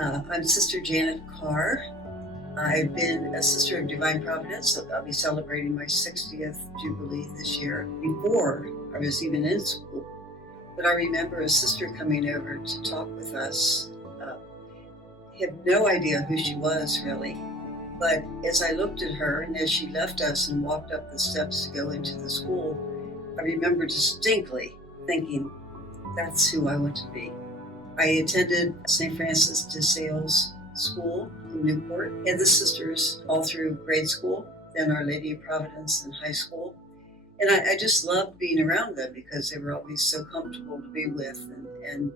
I'm Sister Janet Carr. I've been a Sister of Divine Providence. So I'll be celebrating my 60th Jubilee this year. Before I was even in school, but I remember a sister coming over to talk with us. Had no idea who she was really, but as I looked at her and as she left us and walked up the steps to go into the school, I remember distinctly thinking, that's who I want to be. I attended St. Francis de Sales School in Newport, had the sisters all through grade school, then Our Lady of Providence in high school. And I just loved being around them because they were always so comfortable to be with and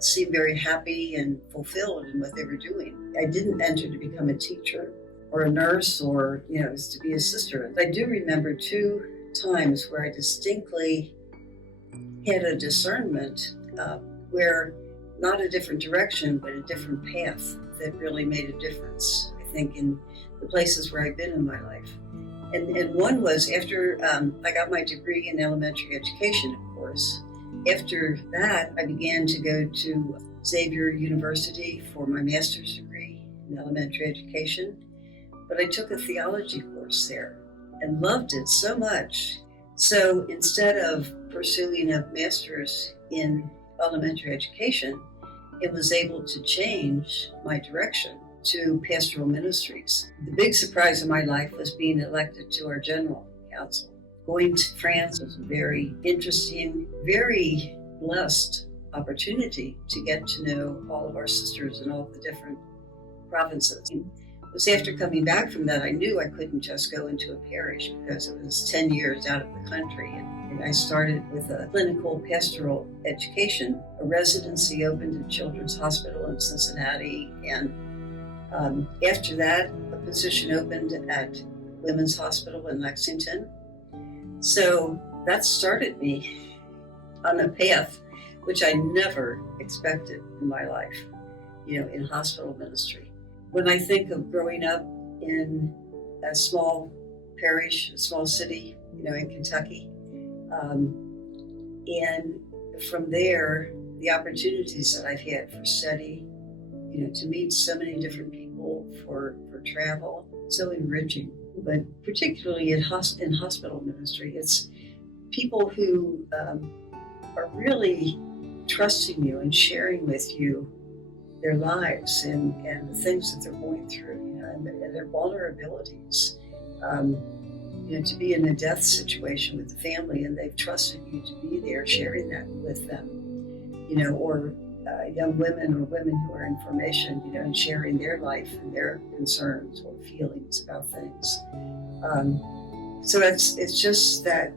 seemed very happy and fulfilled in what they were doing. I didn't enter to become a teacher or a nurse or, to be a sister. I do remember 2 times where I distinctly had a discernment where not a different direction, but a different path that really made a difference, I think, in the places where I've been in my life. And one was after I got my degree in elementary education, of course. After that, I began to go to Xavier University for my master's degree in elementary education. But I took a theology course there and loved it so much. So instead of pursuing a master's in elementary education, it was able to change my direction to pastoral ministries. The big surprise of my life was being elected to our general council. Going to France was a very interesting, very blessed opportunity to get to know all of our sisters in all the different provinces. It was after coming back from that I knew I couldn't just go into a parish because it was 10 years out of the country. And I started with a clinical pastoral education. A residency opened at Children's Hospital in Cincinnati. And after that, a position opened at Women's Hospital in Lexington. So that started me on a path which I never expected in my life, in hospital ministry. When I think of growing up in a small parish, a small city, in Kentucky, and from there, the opportunities that I've had for study, to meet so many different people, for travel, so enriching. But particularly in hospital ministry, it's people who are really trusting you and sharing with you their lives and the things that they're going through, and their vulnerabilities. To be in a death situation with the family and they've trusted you to be there, sharing that with them, or young women or women who are in formation, and sharing their life and their concerns or feelings about things. So it's just that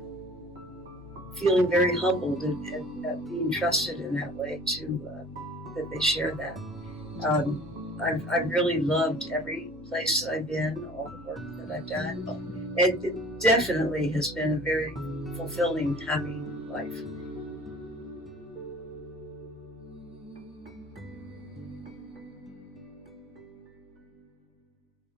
feeling very humbled at being trusted in that way that they share that. I've really loved every place that I've been, all the work that I've done. It definitely has been a very fulfilling, happy life.